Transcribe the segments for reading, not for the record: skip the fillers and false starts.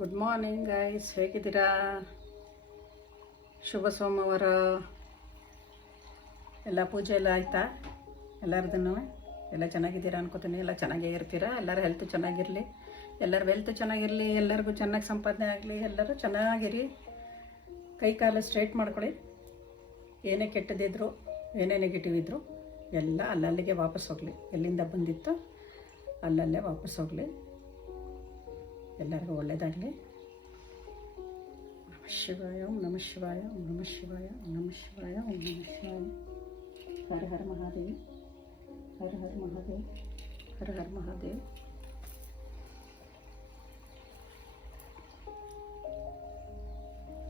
Good morning guys, ಹೇಗಿದ್ದೀರಾ? ಶುಭ ಸೋಮವಾರ. ಎಲ್ಲ ಪೂಜೆ ಎಲ್ಲ ಆಯಿತಾ? ಎಲ್ಲರದೂ ಎಲ್ಲ ಚೆನ್ನಾಗಿದ್ದೀರಾ ಅನ್ಕೋತೀನಿ. ಎಲ್ಲ ಚೆನ್ನಾಗೇ ಇರ್ತೀರಾ. ಎಲ್ಲರ ಹೆಲ್ತ್ ಚೆನ್ನಾಗಿರಲಿ, ಎಲ್ಲರ ವೆಲ್ತ್ ಚೆನ್ನಾಗಿರಲಿ, ಎಲ್ಲರಿಗೂ ಚೆನ್ನಾಗಿ ಸಂಪಾದನೆ ಆಗಲಿ. ಎಲ್ಲರೂ ಚೆನ್ನಾಗಿರಿ. ಕೈ ಕಾಲು ಸ್ಟ್ರೈಟ್ ಮಾಡ್ಕೊಳ್ಳಿ. ಏನೇ ಕೆಟ್ಟದಿದ್ರು, ಏನೇ ನೆಗೆಟಿವ್ ಇದ್ದರೂ ಎಲ್ಲ ಅಲ್ಲಲ್ಲಿಗೆ ವಾಪಸ್ ಹೋಗಲಿ. ಎಲ್ಲಿಂದ ಬಂದಿತ್ತು ಅಲ್ಲಲ್ಲೇ ವಾಪಸ್ ಹೋಗಲಿ. ಎಲ್ಲರಿಗೂ ಒಳ್ಳೆಯದಾಗಲಿ. ನಮಃ ಶಿವಾಯ, ಓಂ ನಮಃ ಶಿವಾಯ, ಓಂ ನಮಃ ಶಿವಾಯ, ಓಂ ನಮಃ ಶಿವಾಯ, ಓಂ ನಮಃ ಶಿವಾಯ. ಹರ ಹರ ಮಹಾದೇವ್, ಹರ ಹರ ಮಹಾದೇವ್, ಹರ ಹರ ಮಹಾದೇವ್.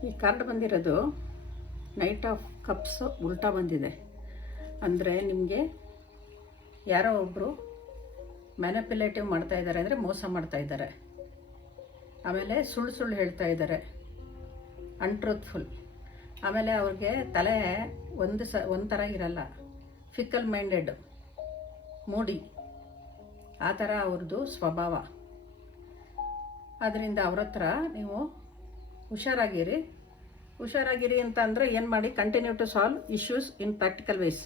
ಈ ಕಾರ್ಡ್ ಬಂದಿರೋದು ನೈಟ್ ಆಫ್ ಕಪ್ಸ್ ಉಲ್ಟಾ ಬಂದಿದೆ. ಅಂದರೆ ನಿಮಗೆ ಯಾರೋ ಒಬ್ಬರು ಮ್ಯಾನಿಪ್ಯುಲೇಟಿವ್ ಮಾಡ್ತಾ ಇದ್ದಾರೆ, ಅಂದರೆ ಮೋಸ ಮಾಡ್ತಾ ಇದ್ದಾರೆ. ಆಮೇಲೆ ಸುಳ್ಳು ಹೇಳ್ತಾ ಇದ್ದಾರೆ, ಅನ್ಟ್ರೂತ್ಫುಲ್. ಆಮೇಲೆ ಅವ್ರಿಗೆ ತಲೆ ಒಂದು ಥರ ಇರಲ್ಲ, ಫಿಕಲ್ ಮೈಂಡೆಡ್, ಮೂಡಿ, ಆ ಥರ ಅವ್ರದ್ದು ಸ್ವಭಾವ. ಅದರಿಂದ ಅವ್ರ ಹತ್ರ ನೀವು ಹುಷಾರಾಗಿರಿ ಅಂತ ಅಂದರೆ ಏನು ಮಾಡಿ, continue to solve issues in practical ways.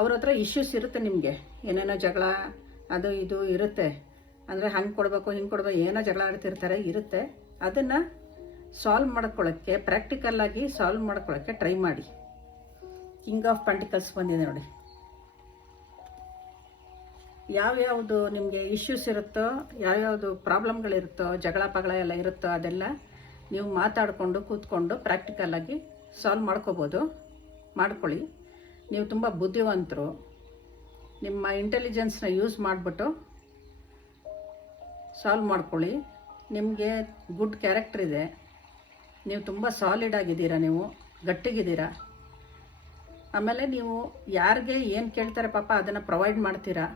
ಅವ್ರ ಹತ್ರ ಇಶ್ಯೂಸ್ ಇರುತ್ತೆ, ನಿಮಗೆ ಏನೇನೋ ಜಗಳ ಅದು ಇದು ಇರುತ್ತೆ. ಅಂದರೆ ಹಂಗೆ ಕೊಡಬೇಕು, ಹಿಂಗೆ ಕೊಡಬೇಕು, ಏನೋ ಜಗಳ ಆಡ್ತಿರ್ತಾರೆ, ಇರುತ್ತೆ. ಅದನ್ನು ಸಾಲ್ವ್ ಮಾಡ್ಕೊಳ್ಳೋಕ್ಕೆ, ಪ್ರಾಕ್ಟಿಕಲ್ಲಾಗಿ ಸಾಲ್ವ್ ಮಾಡ್ಕೊಳ್ಳೋಕ್ಕೆ ಟ್ರೈ ಮಾಡಿ. ಕಿಂಗ್ ಆಫ್ ಪೆಂಟಿಕಲ್ಸ್ ಬಂದಿದೆ ನೋಡಿ. ಯಾವ್ಯಾವುದು ನಿಮಗೆ ಇಶ್ಯೂಸ್ ಇರುತ್ತೋ, ಯಾವ್ಯಾವುದು ಪ್ರಾಬ್ಲಮ್ಗಳಿರುತ್ತೋ, ಜಗಳ ಪಗಳ ಎಲ್ಲ ಇರುತ್ತೋ, ಅದೆಲ್ಲ ನೀವು ಮಾತಾಡಿಕೊಂಡು ಕೂತ್ಕೊಂಡು ಪ್ರಾಕ್ಟಿಕಲ್ಲಾಗಿ ಸಾಲ್ವ್ ಮಾಡ್ಕೊಳ್ಳಿ. ನೀವು ತುಂಬ ಬುದ್ಧಿವಂತರು. ನಿಮ್ಮ ಇಂಟೆಲಿಜೆನ್ಸ್ನ ಯೂಸ್ ಮಾಡಿಬಿಟ್ಟು ಸಾಲ್ವ್ ಮಾಡ್ಕೊಳ್ಳಿ. ನಿಮಗೆ ಗುಡ್ ಕ್ಯಾರೆಕ್ಟರ್ ಇದೆ, ನೀವು ತುಂಬ ಸಾಲಿಡ್ ಆಗಿದ್ದೀರಾ, ನೀವು ಗಟ್ಟಿಗಿದ್ದೀರಾ. ಆಮೇಲೆ ನೀವು ಯಾರಿಗೆ ಏನು ಕೇಳ್ತಾರೆ ಪಾಪ ಅದನ್ನು ಪ್ರೊವೈಡ್ ಮಾಡ್ತೀರಾ.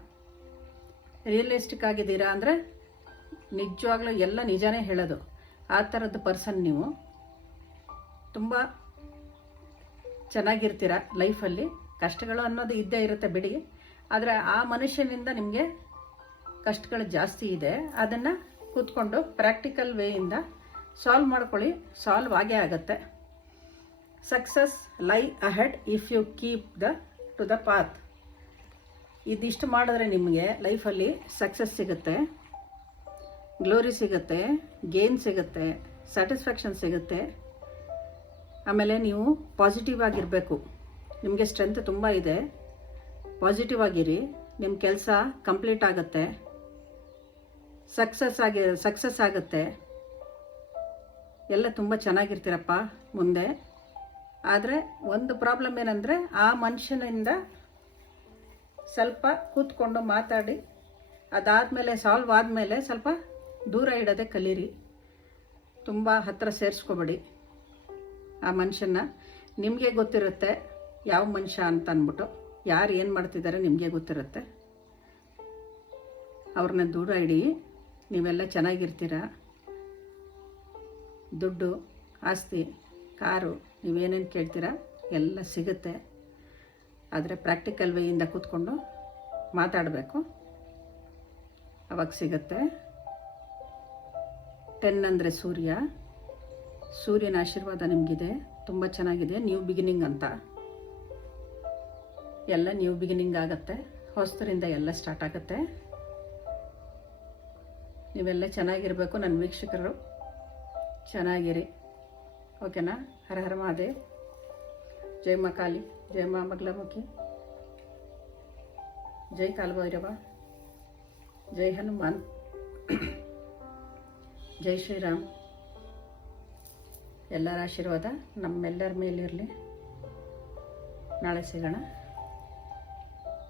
ರಿಯಲಿಸ್ಟಿಕ್ ಆಗಿದ್ದೀರಾ, ಅಂದರೆ ನಿಜವಾಗ್ಲೂ ಎಲ್ಲ ನಿಜಾನೇ ಹೇಳೋದು. ಆ ಥರದ್ದು ಪರ್ಸನ್ ನೀವು. ತುಂಬ ಚೆನ್ನಾಗಿರ್ತೀರ ಲೈಫಲ್ಲಿ. ಕಷ್ಟಗಳು ಅನ್ನೋದು ಇದ್ದೇ ಇರುತ್ತೆ ಬಿಡಿ, ಆದರೆ ಆ ಮನುಷ್ಯನಿಂದ ನಿಮಗೆ ಕಷ್ಟಗಳು ಜಾಸ್ತಿ ಇದೆ. ಅದನ್ನು ಕೂತ್ಕೊಂಡು ಪ್ರಾಕ್ಟಿಕಲ್ ವೇಯಿಂದ ಸಾಲ್ವ್ ಮಾಡ್ಕೊಳ್ಳಿ. ಸಾಲ್ವ್ ಆಗೇ ಆಗುತ್ತೆ. Success lie ahead if you keep to the path. ಇದಿಷ್ಟು ಮಾಡಿದ್ರೆ ನಿಮಗೆ ಲೈಫಲ್ಲಿ ಸಕ್ಸಸ್ ಸಿಗುತ್ತೆ, ಗ್ಲೋರಿ ಸಿಗುತ್ತೆ, ಗೇನ್ ಸಿಗುತ್ತೆ, ಸ್ಯಾಟಿಸ್ಫ್ಯಾಕ್ಷನ್ ಸಿಗುತ್ತೆ. ಆಮೇಲೆ ನೀವು ಪಾಸಿಟಿವ್ ಆಗಿರಬೇಕು. ನಿಮಗೆ ಸ್ಟ್ರೆಂತ್ ತುಂಬ ಇದೆ, ಪಾಸಿಟಿವ್ ಆಗಿರಿ. ನಿಮ್ಮ ಕೆಲಸ ಕಂಪ್ಲೀಟ್ ಆಗುತ್ತೆ, ಸಕ್ಸಸ್ ಆಗುತ್ತೆ. ಎಲ್ಲ ತುಂಬ ಚೆನ್ನಾಗಿರ್ತೀರಪ್ಪ ಮುಂದೆ. ಆದರೆ ಒಂದು ಪ್ರಾಬ್ಲಮ್ ಏನಂದರೆ, ಆ ಮನುಷ್ಯನಿಂದ ಸ್ವಲ್ಪ ಕೂತ್ಕೊಂಡು ಮಾತಾಡಿ, ಅದಾದಮೇಲೆ ಸಾಲ್ವ್ ಆದಮೇಲೆ ಸ್ವಲ್ಪ ದೂರ ಇಡೋದೇ ಕಲೀರಿ. ತುಂಬ ಹತ್ತಿರ ಸೇರಿಸ್ಕೋಬೇಡಿ ಆ ಮನುಷ್ಯನ. ನಿಮಗೆ ಗೊತ್ತಿರುತ್ತೆ ಯಾವ ಮನುಷ್ಯ ಅಂತ ಅಂದ್ಬಿಟ್ಟು, ಯಾರು ಏನು ಮಾಡ್ತಿದ್ದಾರೆ ನಿಮಗೆ ಗೊತ್ತಿರುತ್ತೆ. ಅವ್ರನ್ನ ದೂರ ಇಡಿ. ನೀವೆಲ್ಲ ಚೆನ್ನಾಗಿರ್ತೀರ. ದುಡ್ಡು, ಆಸ್ತಿ, ಕಾರು, ನೀವೇನೇನು ಕೇಳ್ತೀರಾ ಎಲ್ಲ ಸಿಗುತ್ತೆ. ಆದರೆ ಪ್ರಾಕ್ಟಿಕಲ್ ವೇಯಿಂದ ಕೂತ್ಕೊಂಡು ಮಾತಾಡಬೇಕು, ಅವಾಗ ಸಿಗುತ್ತೆ. 10 ಅಂದರೆ ಸೂರ್ಯನ ಆಶೀರ್ವಾದ ನಿಮಗಿದೆ, ತುಂಬ ಚೆನ್ನಾಗಿದೆ. ನ್ಯೂ ಬಿಗಿನಿಂಗ್ ಅಂತ. ಎಲ್ಲ ನ್ಯೂ ಬಿಗಿನಿಂಗ್ ಆಗುತ್ತೆ. ಹೊಸದರಿಂದ ಎಲ್ಲ ಸ್ಟಾರ್ಟ್ ಆಗುತ್ತೆ. ನೀವೆಲ್ಲ ಚೆನ್ನಾಗಿರಬೇಕು. ನನ್ನ ವೀಕ್ಷಕರು ಚೆನ್ನಾಗಿರಿ, ಓಕೆನಾ? ಹರ ಹರ ಮಹಾದೇವ್. ಜೈ ಮಾ ಕಾಳಿ, ಜೈ ಮಾ ಮಗ್ಲಮುಖಿ, ಜೈ ಕಾಲಭೈರವ, ಜೈ ಹನುಮಾನ್, ಜೈ ಶ್ರೀರಾಮ್. ಎಲ್ಲರ ಆಶೀರ್ವಾದ ನಮ್ಮೆಲ್ಲರ ಮೇಲಿರಲಿ. ನಾಳೆ ಸಿಗೋಣ.